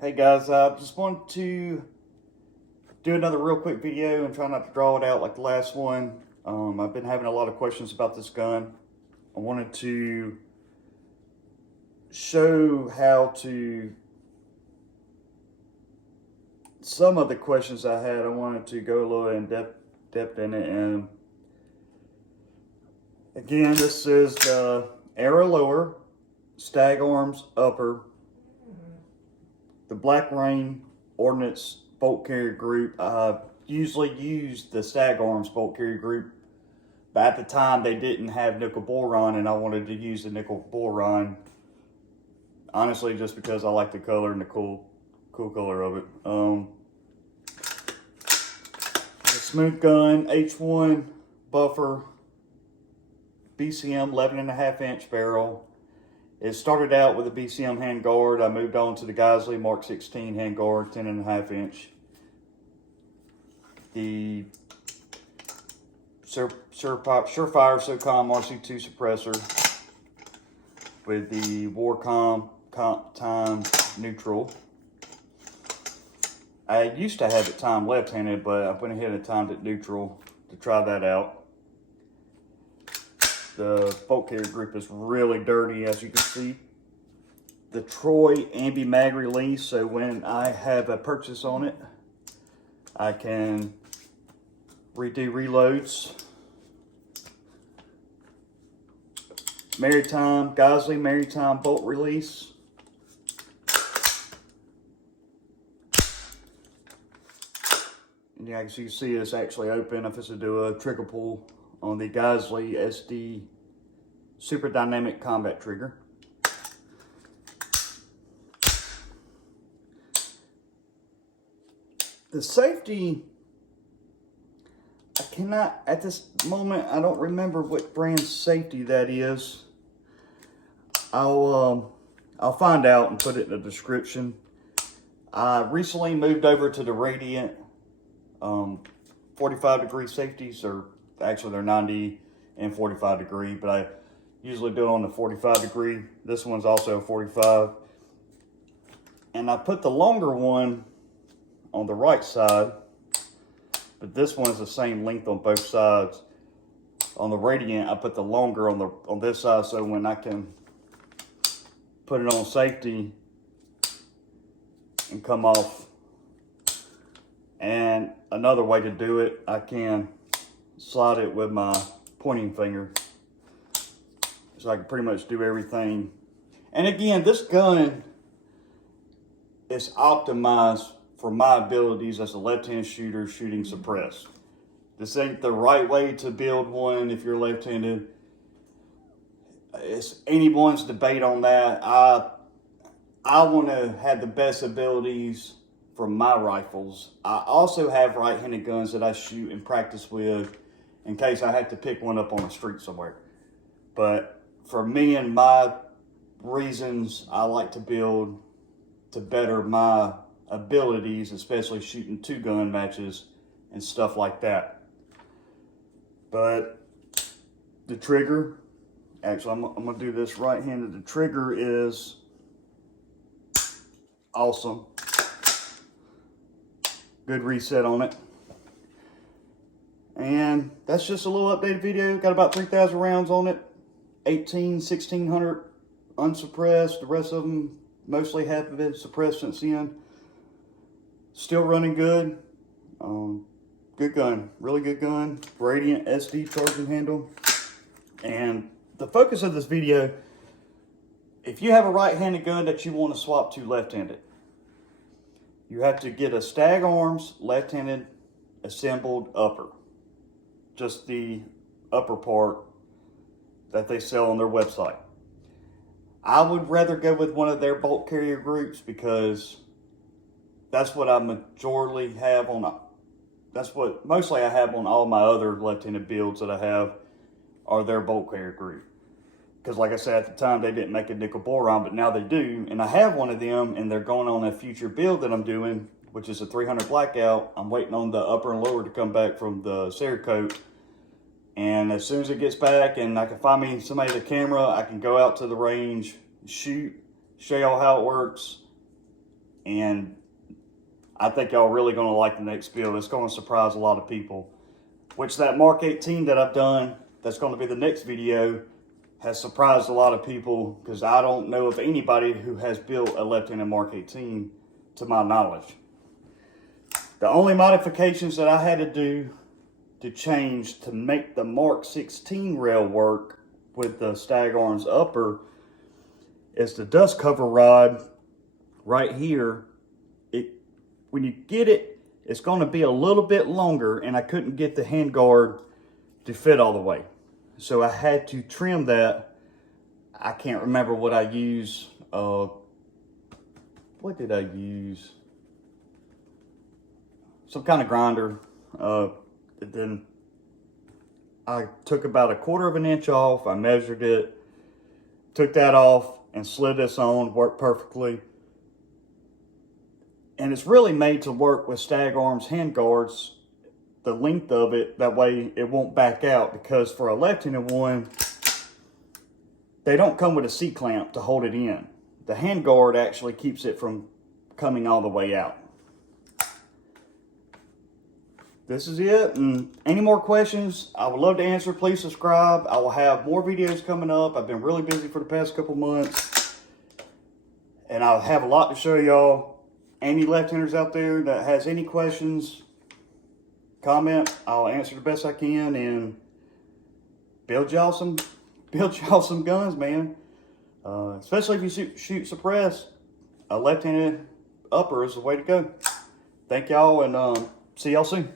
Hey guys, I just wanted to do another real quick video and try not to draw it out like the last one. I've been having a lot of questions about this gun. I wanted to show how to, some of the questions I had, I wanted to go a little in depth in it. And again, this is the Arrow Lower, Stag Arms Upper, the Black Rain Ordnance bolt carrier group. I usually use the Stag Arms bolt carrier group, but at the time they didn't have nickel boron, and I wanted to use the nickel boron. Honestly, just because I like the color and the cool color of it. The Smooth Gun H1 buffer, BCM 11.5 inch barrel. It started out with a BCM handguard. I moved on to the Geisley Mark 16 handguard, 10.5 inch. The Surefire SOCOM RC2 suppressor with the Warcom time neutral. I used to have it timed left-handed, but I went ahead and timed it neutral to try that out. The bolt carrier group is really dirty, as you can see. The Troy Ambi mag release, so when I have a purchase on it, I can redo reloads. Geisley Maritime bolt release. And yeah, as you can see, it's actually open if it's to do a trigger pull on the Geisley SD Super Dynamic Combat Trigger. The safety, I cannot, at this moment, I don't remember what brand safety that is. I'll find out and put it in the description. I recently moved over to the Radiant 45 degree safeties, or actually they're 90 and 45 degree, but I usually do it on the 45 degree. This one's also 45. And I put the longer one on the right side, but this one's the same length on both sides. On the Radiant, I put the longer on this side, so when I can put it on safety and come off. And another way to do it, I can slide it with my pointing finger, so I can pretty much do everything. And again, this gun is optimized for my abilities as a left-hand shooter shooting suppressed. This ain't the right way to build one if you're left-handed. It's anyone's debate on that. I want to have the best abilities for my rifles. I also have right-handed guns that I shoot and practice with in case I have to pick one up on the street somewhere. But for me and my reasons, I like to build to better my abilities, especially shooting two-gun matches and stuff like that. But the trigger, actually I'm gonna do this right-handed. The trigger is awesome. Good reset on it. And that's just a little updated video. Got about 3,000 rounds on it. 1,600 unsuppressed. The rest of them mostly have been suppressed since then. Still running good. Good gun. Really good gun. Radiant SD charging handle. And the focus of this video, if you have a right-handed gun that you want to swap to left-handed, you have to get a Stag Arms left-handed assembled upper. Just the upper part that they sell on their website. I would rather go with one of their bolt carrier groups because that's what I majorly have on, that's what mostly I have on all my other left-handed builds that I have are their bolt carrier group. Because like I said, at the time they didn't make a nickel boron, but now they do. And I have one of them, and they're going on a future build that I'm doing, which is a 300 blackout. I'm waiting on the upper and lower to come back from the Cerakote. And as soon as it gets back and I can find me somebody with a camera, I can go out to the range, shoot, show y'all how it works, and I think y'all really going to like the next build. It's going to surprise a lot of people. Which that Mark 18 that I've done, that's going to be the next video, has surprised a lot of people, because I don't know of anybody who has built a left-handed Mark 18 to my knowledge. The only modifications that I had to do to change to make the Mark 16 rail work with the Stag Arms upper is the dust cover rod right here. When you get it, it's going to be a little bit longer, and I couldn't get the handguard to fit all the way. So I had to trim that. I can't remember what I used. What did I use? Some kind of grinder. Then I took about 1/4 of an inch off. I measured it, took that off, and slid this on. Worked perfectly. And it's really made to work with Stag Arms handguards, the length of it, that way it won't back out, because for a left-handed one, they don't come with a C-clamp to hold it in. The handguard actually keeps it from coming all the way out. This is it, and any more questions, I would love to answer. Please subscribe. I will have more videos coming up. I've been really busy for the past couple months, and I'll have a lot to show y'all. Any left-handers out there that has any questions, comment. I'll answer the best I can, and build y'all some guns, man. Especially if you shoot suppress, a left-handed upper is the way to go. Thank y'all, and see y'all soon.